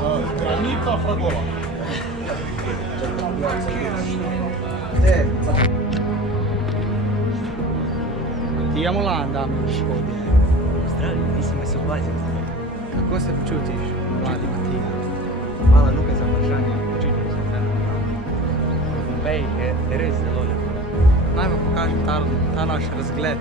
Granita fragola. Idemo lá andar, gospodje. Zdravi, nisem me se opazil. Kako se počutiš, mladi Matija? Hvala, Luka, za vprašanje. Počutim se fenomenalno. Bej, je res zelo lepo. Naj vam pokažem ta naš razgled.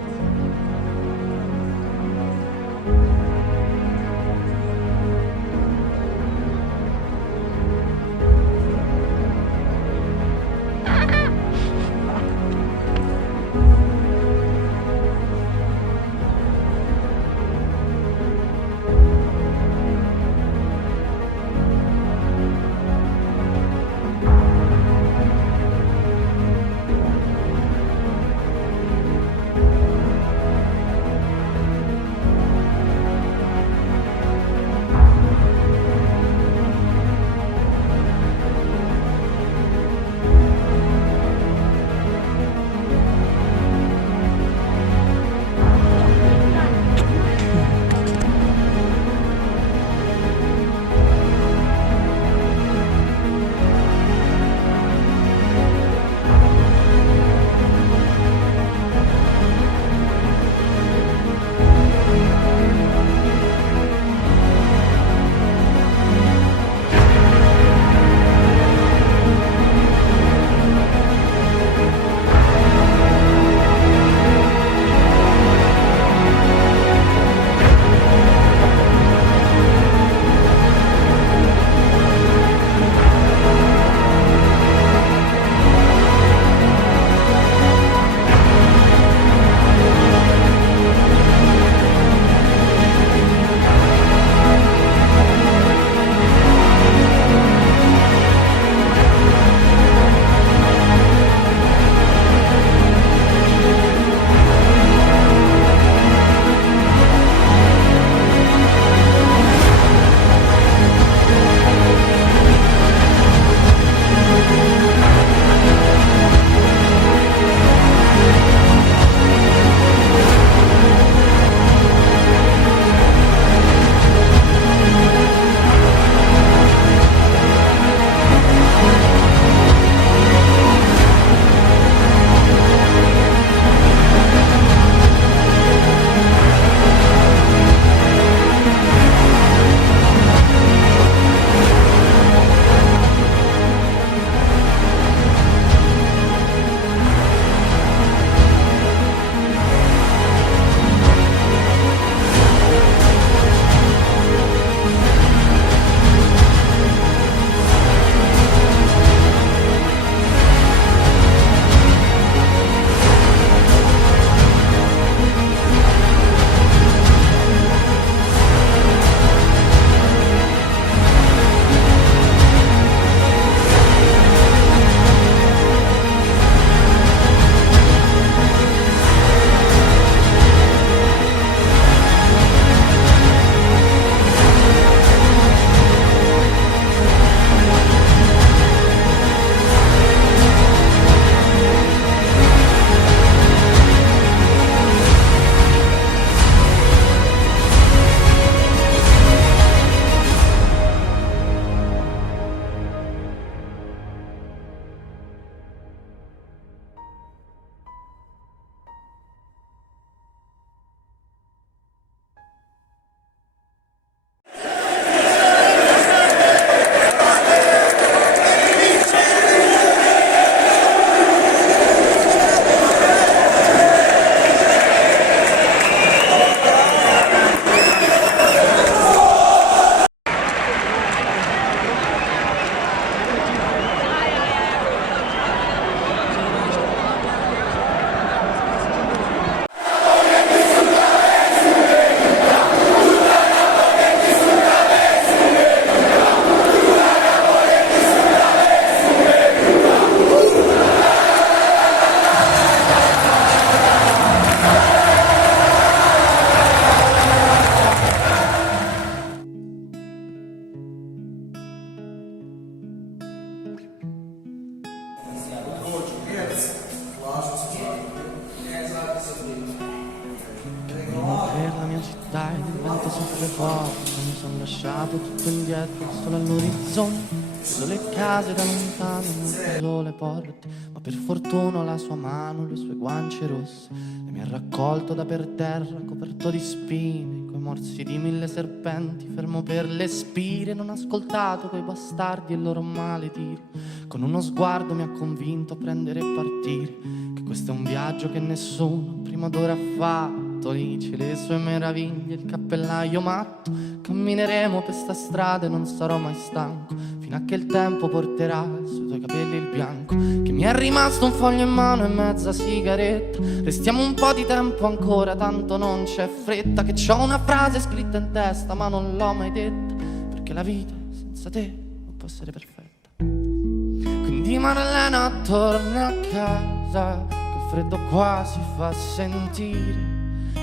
mia città e il vento soffia forte. Mi sono lasciato tutto indietro, solo all'orizzonte. Vedo le case da lontano, non chiuso le porte, ma per fortuna la sua mano, le sue guance rosse, e mi ha raccolto da per terra, coperto di spine, coi morsi di 1000 serpenti, fermo per le spire. Non ho ascoltato quei bastardi e il loro maledire. Con uno sguardo mi ha convinto a prendere e partire, che questo è un viaggio che nessuno prima d'ora ha fatto. Dice le sue meraviglie, il cappellaio matto. Cammineremo per sta strada e non sarò mai stanco, fino a che il tempo porterà sui tuoi capelli il bianco. Che mi è rimasto un foglio in mano e mezza sigaretta. Restiamo un po' di tempo ancora, tanto non c'è fretta. Che c'ho una frase scritta in testa ma non l'ho mai detta, perché la vita senza te non può essere perfetta. Quindi Marlena torna a casa, che il freddo qua si fa sentire.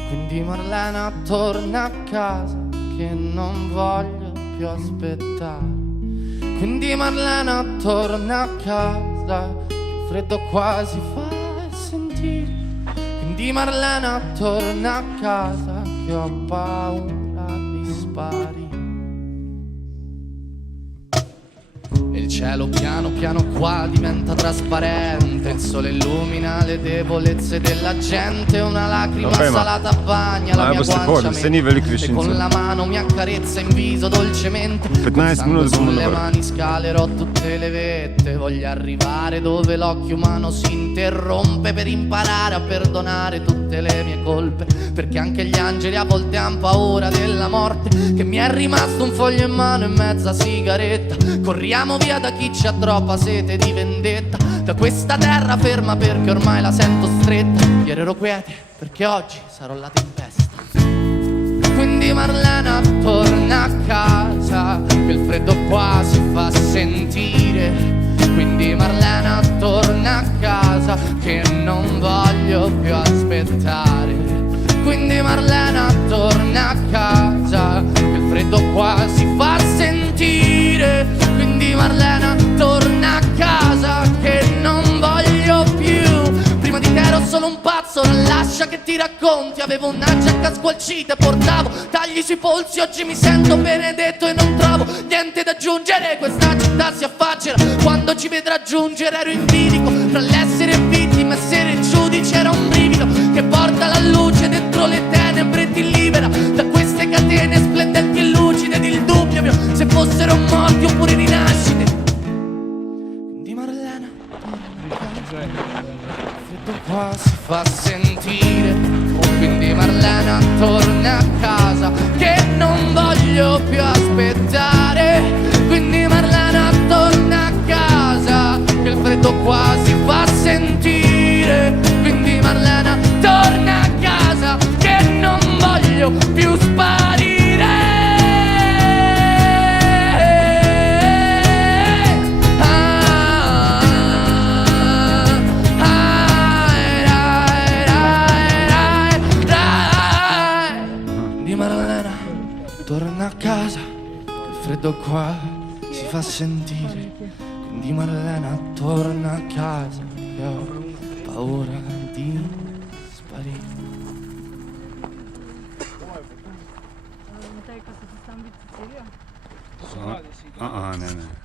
Quindi Marlena torna a casa, che non voglio più aspettare. Quindi Marlena torna a casa, che il freddo qua si fa sentire. Quindi Marlena torna a casa, che ho paura di sparire. E il cielo piano piano qua diventa trasparente. Il sole illumina le debolezze della gente. Una lacrima salata bagna la mia guancia mentre con la mano mi accarezza in viso dolcemente. Con sangue sulle mani scalerò tutte le vette. Voglio arrivare dove l'occhio umano si interrompe, per imparare a perdonare tutte le mie colpe, perché anche gli angeli a volte han paura della morte. Che mi è rimasto un foglio in mano e mezza sigaretta. Corriamo via da chi c'ha troppa sete di vendetta, da questa terra ferma perché ormai la sento stretta. Ieri ero quiete perché oggi sarò la tempesta. Quindi Marlena torna a casa, che il freddo qua si fa sentire. Quindi Marlena torna a casa, che non voglio più aspettare. Quindi Marlena torna a casa, che il freddo qua si fa sentire. Quindi Marlena torna a casa, che non voglio più. Prima di te ero solo un pazzo, non lascia che ti racconti. Avevo una giacca squalcita e portavo tagli sui polsi. Oggi mi sento benedetto e non trovo niente da aggiungere. Questa città si affaccerà quando ci vedrà giungere. Ero in bilico tra l'essere vittima e essere giudice. Era un brivido che porta la luce dentro le tenebre e ti libera da queste catene splendenti e lucide. Ed il dubbio mio, se fossero morti oppure rinascite. Quindi Marlena, il freddo qua si fa sentire. Quindi Marlena torna a casa, che non voglio più aspettare. Quindi Marlena torna a casa, che il freddo qua si fa sentire. Quindi Marlena torna a casa, che non voglio più sparire. Marlena torna a casa, che il freddo qua si fa sentire. Quindi Marlena torna a casa, che ho paura di sparire. Non sai cosa si sta in pizzeria? Ne.